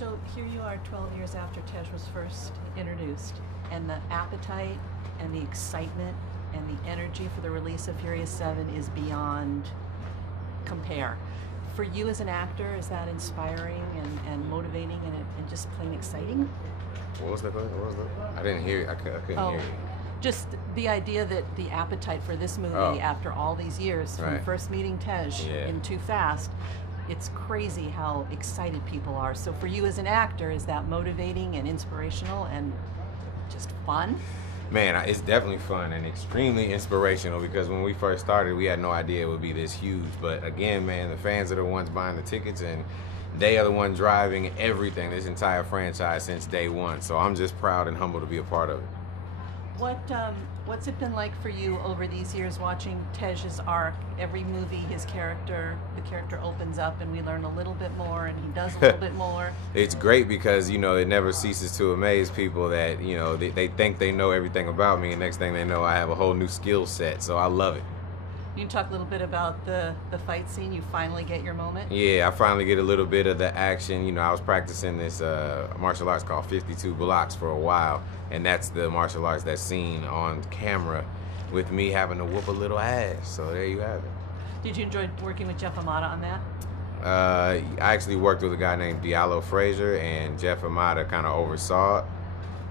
So here you are 12 years after Tej was first introduced, and the appetite and the excitement and the energy for the release of Furious 7 is beyond compare. For you as an actor, is that inspiring and motivating and just plain exciting? What was that? What was that? I didn't hear. I couldn't hear you. Just the idea that the appetite for this movie after all these years, from first meeting Tej in Too Fast, it's crazy how excited people are. So for you as an actor, is that motivating and inspirational and just fun? Man, it's definitely fun and extremely inspirational, because when we first started, we had no idea it would be this huge. But again, man, the fans are the ones buying the tickets, and they are the ones driving everything, this entire franchise, since day one. So I'm just proud and humbled to be a part of it. What's it been like for you over these years watching Tej's arc? Every movie, the character opens up and we learn a little bit more, and he does a little bit more. It's great because, you know, it never ceases to amaze people that, you know, they think they know everything about me, and next thing they know, I have a whole new skill set. So I love it. You can talk a little bit about the fight scene. You finally get your moment? Yeah, I finally get a little bit of the action. You know, I was practicing this martial arts called 52 blocks for a while, and that's the martial arts that's seen on camera with me having to whoop a little ass. So there you have it. Did you enjoy working with Jeff Amata on that? I actually worked with a guy named Diallo Frazier, and Jeff Amata kind of oversaw it.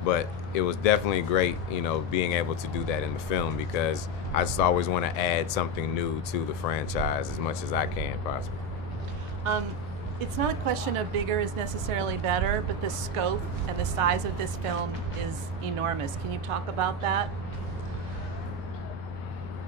But it was definitely great, you know, being able to do that in the film, because I just always want to add something new to the franchise as much as I can possibly. It's not a question of bigger is necessarily better, but the scope and the size of this film is enormous. Can you talk about that?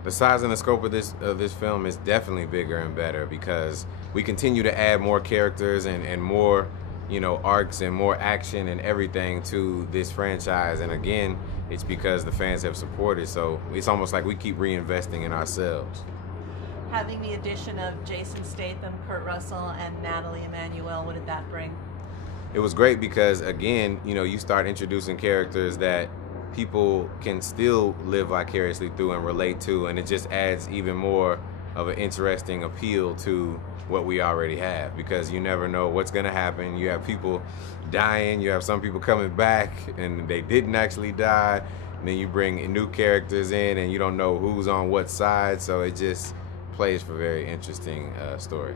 The size and the scope of this film is definitely bigger and better, because we continue to add more characters and more, you know, arcs and more action and everything to this franchise. And again, it's because the fans have supported, so it's almost like we keep reinvesting in ourselves. Having the addition of Jason Statham, Kurt Russell, and Nathalie Emmanuel, what did that bring? It was great because, again, you know, you start introducing characters that people can still live vicariously through and relate to, and it just adds even more of an interesting appeal to what we already have, because you never know what's going to happen. You have people dying, you have some people coming back and they didn't actually die, and then you bring new characters in and you don't know who's on what side, so it just plays for a very interesting story.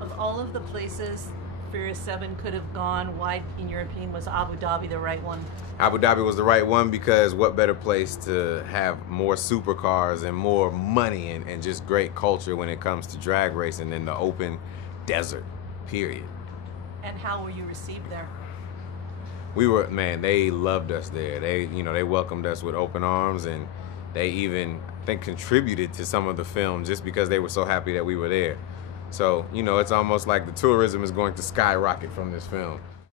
Of all of the places Furious 7 could have gone, why, in your opinion, was Abu Dhabi the right one? Abu Dhabi was the right one because what better place to have more supercars and more money and just great culture when it comes to drag racing than the open desert, period. And how were you received there? We were, man, they loved us there. They welcomed us with open arms, and they even, I think, contributed to some of the film just because they were so happy that we were there. So, you know, it's almost like the tourism is going to skyrocket from this film.